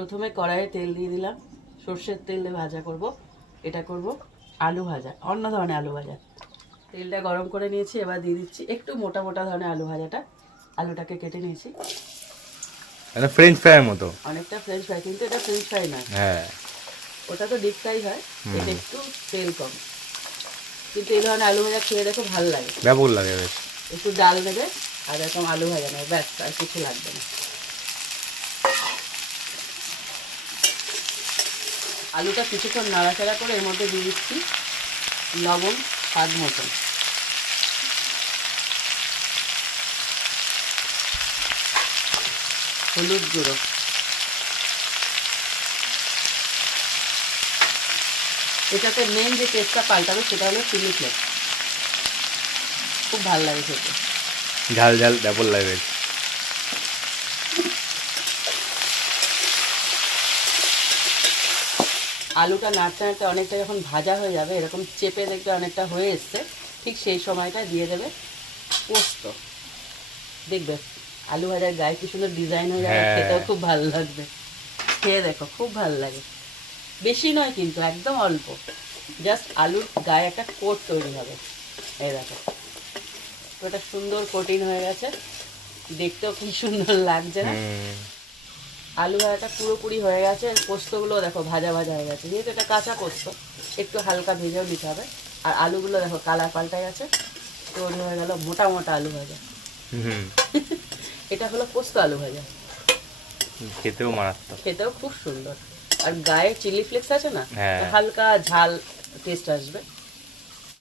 প্রথমে কড়াইয়ে তেল দিয়ে দিলাম, সর্ষের তেল দিয়ে ভাজা করব। এটা করব আলু ভাজা, অন্য ধরনের আলু ভাজা। তেলটা গরম করে নিয়েছি, এবার দিয়ে দিচ্ছি একটু মোটা মোটা ধরনের আলু ভাজাটা। আলুটাকে কেটে নিয়েছি, মানে ফ্রেঞ্চ ফ্রাইয়ের মতো, অনেকটা ফ্রেঞ্চ ফ্রাই, কিন্তু এটা ফ্রেঞ্চ ফ্রাই নয়। হ্যাঁ ওটা তো ডিপ ফ্রাই হয়, এটা একটু তেল কম। কিন্তু এই ধরনের আলু ভাজা খেয়ে দেখো ভালো লাগে, ব্যাপক লাগে বেশ। একটু ডাল নেবে আর এরকম আলু ভাজা নেবে, ব্যাস আর কিছু লাগবে না। আলুটা কিছুক্ষণ নাড়াচাড়া করে এর মধ্যে দিয়ে দিচ্ছি লবণ স্বাদ মতন, হলুদ গুঁড়ো, এটাতে মেন যে টেস্টটা পাল্টাবে সেটা হলো চিলি ফ্লেক্স। খুব ভালো লাগে খেতে। ঝাল ঝাল ব্যাপক লাগে বেশ। আলুটা নাড়তে নাড়তে অনেকটা যখন ভাজা হয়ে যাবে, এরকম চেপে দেখবে অনেকটা হয়ে এসছে, ঠিক সেই সময়টা দিয়ে দেবে পোস্ত। দেখবে আলু ভাজার গায়ে কি সুন্দর ডিজাইন হয়ে যাবে, হ্যাঁ। খেতেও খুব ভালো লাগবে। খেয়ে দেখো খুব ভালো লাগে। বেশি নয় কিন্তু, একদম অল্প, জাস্ট আলুর গায়ে একটা কোট তৈরি হবে। এই দেখো ওটা সুন্দর কোটিং হয়ে গেছে, দেখতেও কি সুন্দর লাগছে না। আলু ভাজাটা পুরোপুরি হয়ে গেছে, পোস্তগুলো দেখো ভাজা ভাজা হয়ে গেছে, যেহেতু এটা কাঁচা পোস্ত একটু হালকা ভেজেও নিতে হবে। আর আলুগুলো দেখো কালার পাল্টে গেছে, তৈরি হয়ে গেল মোটা মোটা আলু ভাজা। এটা হলো পোস্ত আলু ভাজা, খেতেও মারাত্মক। খেতেও খুব সুন্দর। আর গায়ে চিলি ফ্লেক্স আছে না, হ্যাঁ। তো হালকা ঝাল টেস্ট আসবে।